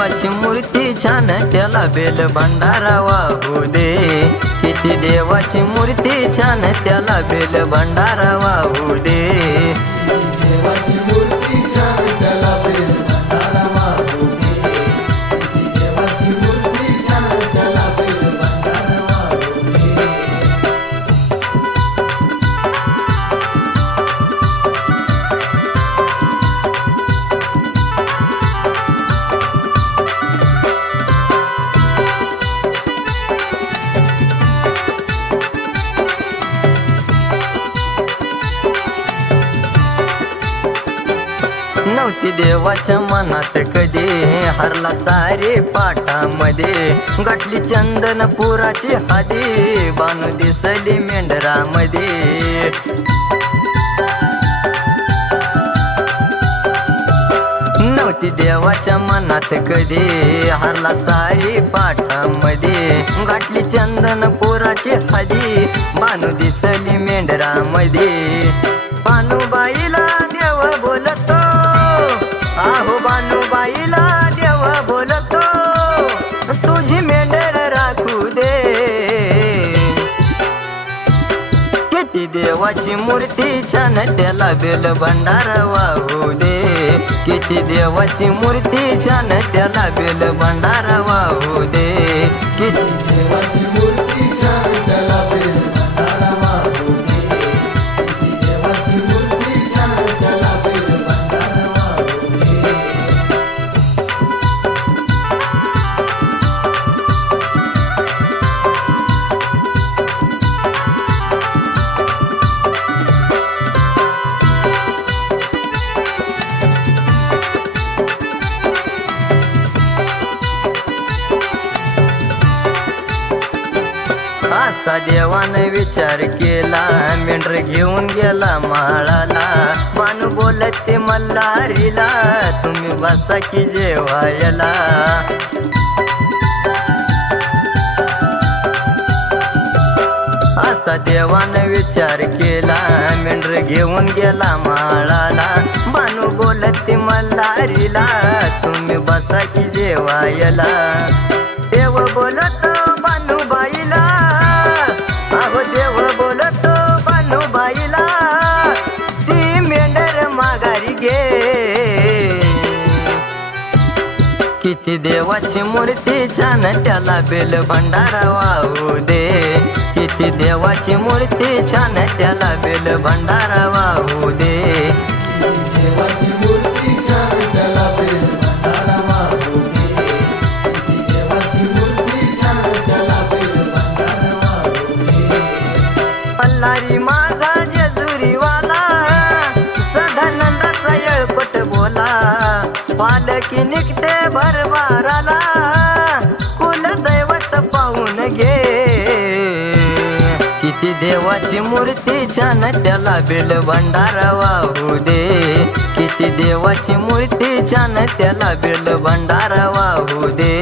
देवाची मूर्ती छान त्याला बेल भंडारा वाहू दे. किती देवाची मूर्ती छान त्याला बेल भंडारा वाहू दे. नव्हती देवाच्या मनात कधी हरला सारे पाठामध्ये. गाठली चंदन पुराची हादी बानू दिसली मेंढरामध्ये. नव्हती देवाच्या मनात कधी हरला सारी पाठामध्ये. गाठली चंदन चंदनपुराची हादी बानू दिसली मेंढरामध्ये. बानूबाईला आईला देव बोलतो तुझी मेंढर राखू दे. किती देवाची मूर्ती छान त्याला बेल भंडार वाहू दे. किती देवाची मूर्ती छान त्याला बेल भंडार वाहू दे. किती देवाची मूर्ती छान त्याला असा देवाने विचार केला मेंढर घेऊन गेला माळाला. मानू बोलत ते मल्हारीला तुम्ही बसा की जेवायला. असा देवाने विचार केला मेंढर घेऊन गेला माळाला. बानू बोलत ती मल्हारीला तुम्ही बसा की जेवायला. किती देवाची मूर्ती छान त्याला बेल भंडारा वाहू दे. किती देवाची मूर्ती छान त्याला बेल भंडारा वाहू दे देवाची मूर्ती छान त्याला बेल भंडारा वाहू दे. किती देवाची मूर्ती छान त्याला बेल भंडारा वाहू दे पल्लारी माझा पालकी निघते भरवाराला कुलदैवत पाहून घे. किती देवाची मूर्ती छान त्याला बेल भंडारा वाहू दे. किती देवाची मूर्ती छान त्याला बेल भंडारा वाहू दे.